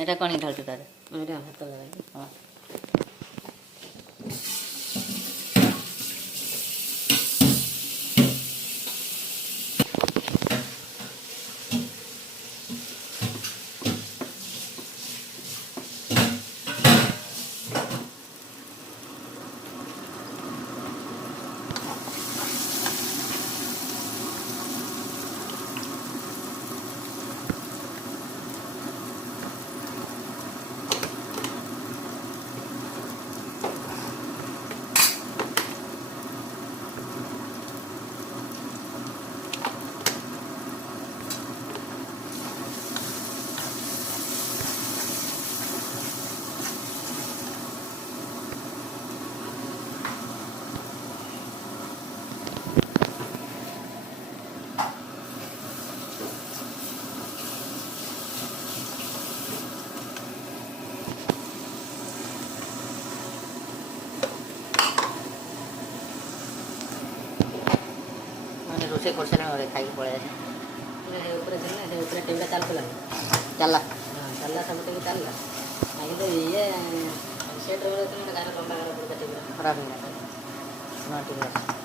এটা কণি ঢালছো তাহলে এটা হাত লাগাই হ্যাঁ ରୋଷେଇ କରିସାରିଲାଣି ଘରେ ଖାଇକି ପଳେଇ ଆସିଲି ଉପରେ ଥିଲା ସେ ଉପରେ ଟିଭିଟା ଚାଲୁଥିଲା ଚାଲିଲା ଚାଲିଲା ସବୁ ଟିକେ ଚାଲିଲା କିନ୍ତୁ ଇଏ ସେଟ୍ ଗୋଟେ ଗାଁର ଲମ୍ବା ଗାଁର ପଡ଼ିଲା ଟିଭିଟା ଖରାପ ହେଇଗଲା ନୂଆ ଟିଭି ଅଛି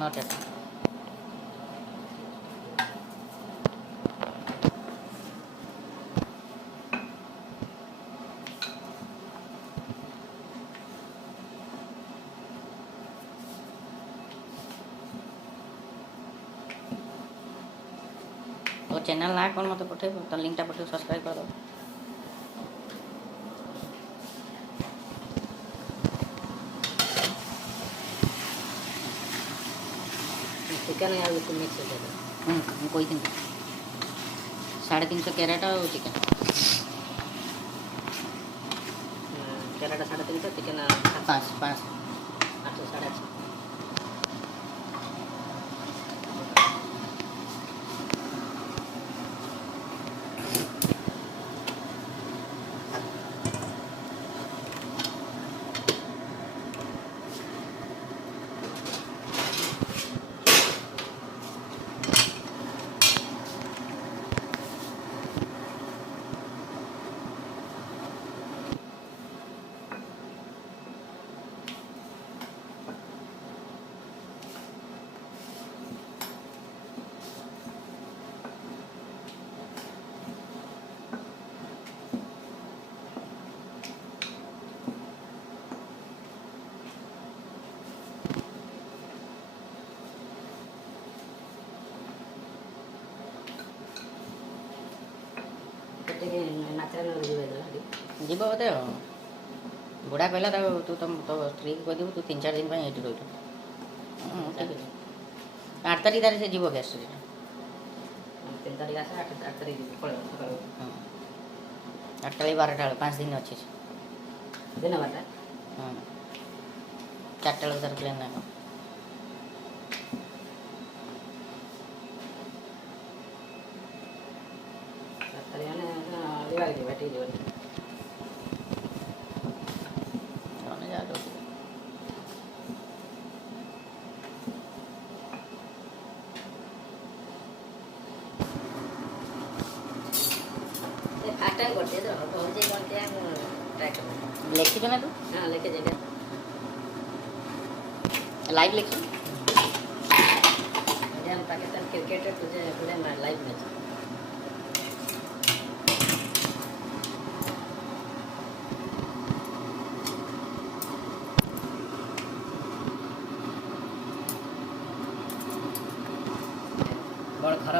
ନଅଟା तो चैनल ना कौन मत पठे तो लिंकटा पठे सब्सक्राइब कर दो चिकन यार बिल्कुल मिक्स हो जाएगा कोई दिन 350 कैरेट और चिकन कैरेट 350 चिकन 5 5 800 850 ଯିବ ବୋଧେ ଆଉ ବୁଢ଼ା କହିଲା ତାକୁ ତୁ ତୋ ସ୍ତ୍ରୀକୁ କହିଦେବୁ ତୁ 3-4 ଦିନ ପାଇଁ ଏଇଠି ରହିବୁ ଠିକ୍ ଅଛି 8 ତାରିଖ ତାରିଖ ସେ ଯିବ ଗ୍ୟାସ୍ 3 ତାରିଖ ଆସ 8 ତାରିଖ ପଳେଇବ ସକାଳୁ 8ଟା 12ଟା ବେଳ 5 ଦିନ ଅଛି ଦିନ 12ଟା 4ଟା ବେଳକୁ ତାର ପ୍ଲେନ୍ ନା କ'ଣ लिखी ना तू हाँ लेके जाएगा लाइव लिखी पाकिस्तान क्रिकेट तुझे लाइव मैच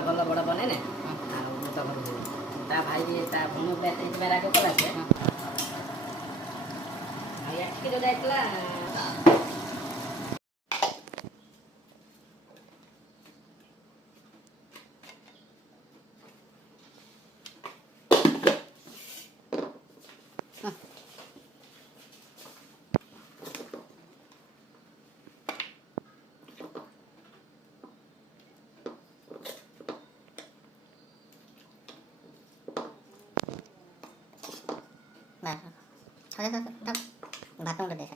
ଭଲ ଭଲ ବଡ଼ ବନେଇନେ ଆଉ ମୁଁ ତ ଘରକୁ ଯିବି ତା ଭାଇ ବି ତା ଭଉଣୀ ଯିବାର ଆଗ କଲା ସେ ଆଉ ଏଠିକି ଯୋଉ ଯାଇଥିଲା ଭାତ ମୁଣ୍ଡ ଦେ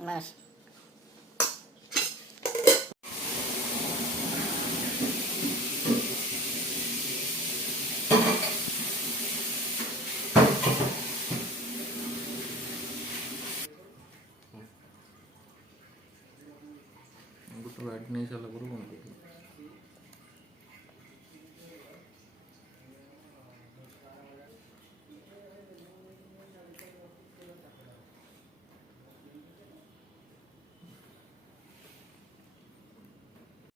ବାସ୍ ଗୋଟେ ବାଇଟ୍ ନେଇ ସାରିଲା ପରେ କ'ଣ କରିବି